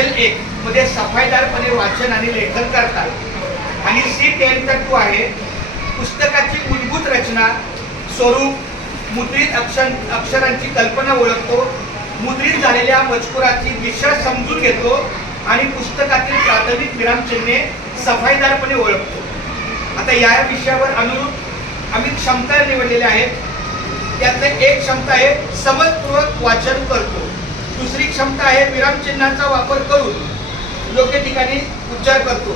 L1 मध्ये सफाईदारपणे वाचन आणि लेखन करतात आणि C10 आहे पुस्तकाची मूलभूत रचना, स्वरूप, मुद्रित अक्षरांची कल्पना ओळखतो, मुद्रित झालेल्या मजकुराची दिशा समजून घेतो आणि पुस्तकातील प्राथमिक विरामचिन्हे सफाईदारपणे ओळखतो. आता या विषयावर अनुरूप आम्ही क्षमता निवडलेल्या आहेत. त्यातले एक क्षमता आहे समजपूर्वक वाचन करतो, दुसरी क्षमता आहे विरामचिन्हांचा वापर करून योग्य ठिकाणी उच्चार करतो,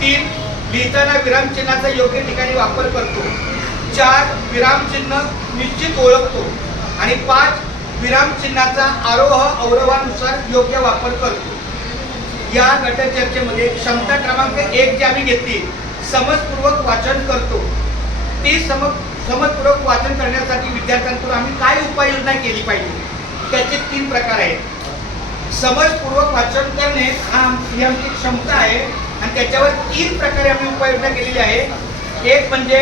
3 लिहिताना विरामचिन्हाचा योग्य ठिकाणी वापर करतो, 4 विरामचिन्ह निश्चित ओळखतो आणि 5 विरामचिन्हाचा आरोह अवरोहानुसार योग्य वापर करतो. या गटचर्चेमध्ये क्षमता क्रमांक 1 जी आम्ही घेतली समजपूर्वक वाचन करतो, ती समजपूर्वक वाचन करण्यासाठी विद्यार्थ्यांकडून आम्ही काय उपाययोजना केली पाहिजे त्याचे 3 प्रकार आहेत. समजपूर्वक वाचन करणे ही आमची क्षमता आहे आणि त्याच्यावर 3 प्रकारे आम्ही उपाययोजना केलेली आहे. एक म्हणजे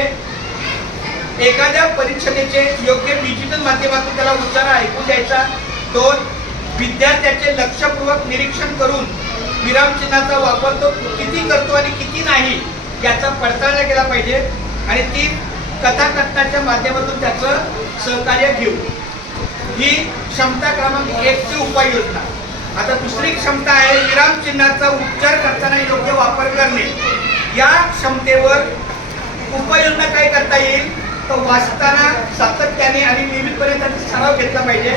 एखाद्या परिच्छदेचे योग्य डिजिटल माध्यमातून त्याला उच्चार ऐकून द्यायचा. 2 विद्यार्थ्याचे लक्षपूर्वक निरीक्षण करून विरामचिन्हाचा वापर तो किती करतो आणि किती नाही याचा पडताळणी केला पाहिजे. आणि 3 कथाकथनाच्या माध्यमातून त्याचं सहकार्य घेऊ. ही क्षमता क्रमांक 1 ची उपाययोजना. आता दुसरी क्षमता आहे विरामचिन्हाचा उच्चार करताना योग्य वापर करणे. या क्षमतेवर उपाययोजना काय करता येईल तर वाचताना सातत्याने आणि नियमितपणे त्याचा सराव घेतला पाहिजे.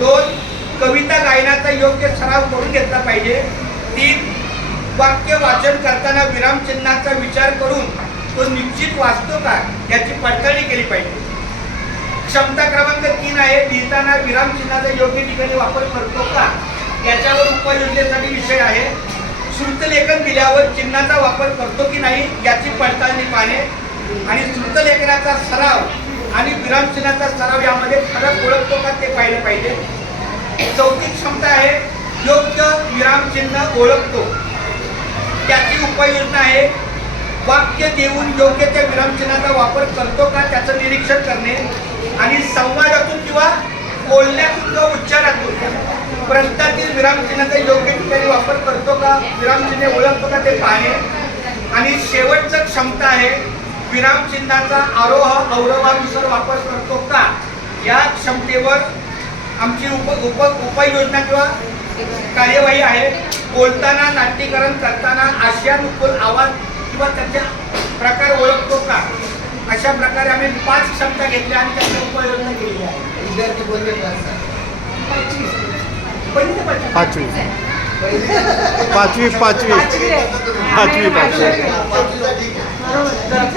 2 कविता गायनाचा योग्य सराव करून घेतला पाहिजे. 3 वाक्य वाचन करताना विरामचिन्हाचा विचार करून तो निश्चित वाचतो का याची पडताळणी केली पाहिजे. क्षमता क्रमांक 3 आहे लिहिताना विरामचिन्हाचा योग्य ठिकाणी वापर करतो का याच्यावर उपाययोजनेसाठी विषय आहे. श्रुतलेखन दिल्यावर चिन्हाचा वापर करतो की नाही याची पडताळणी पाहणे आणि श्रुतलेखनाचा सराव आणि विरामचिन्हाचा सराव यामध्ये फरक ओळखतो का ते पाहिलं पाहिजे. 4थी क्षमता आहे योग्य विरामचिन्ह ओळखतो, त्याची उपाययोजना आहे वाक्य देऊन योग्य त्या विरामचिन्हाचा वापर करतो का त्याचं निरीक्षण करणे आणि संवादातून किंवा बोलण्यातून किंवा उच्चारातून प्रश्नातील विरामचिन्हाचा योग्य ठिकाणी वापर करतो का, विरामचिन्हे ओळखतो का ते पाहणे. आणि शेवटचं क्षमता आहे विरामचिन्हाचा आरोह अवरोहानुसार वापर करतो का. या क्षमतेवर आमची उपाययोजना किंवा कार्यवाही आहे. बोलताना नाट्यकरण करताना आशयानुकूल आवाज किंवा त्याचे प्रकार ओळखतो का अशा प्रकारे आम्ही 5 क्षमता घेतल्या आणि त्याची उपाययोजना केली आहे. विद्यार्थी बोलले पाचवी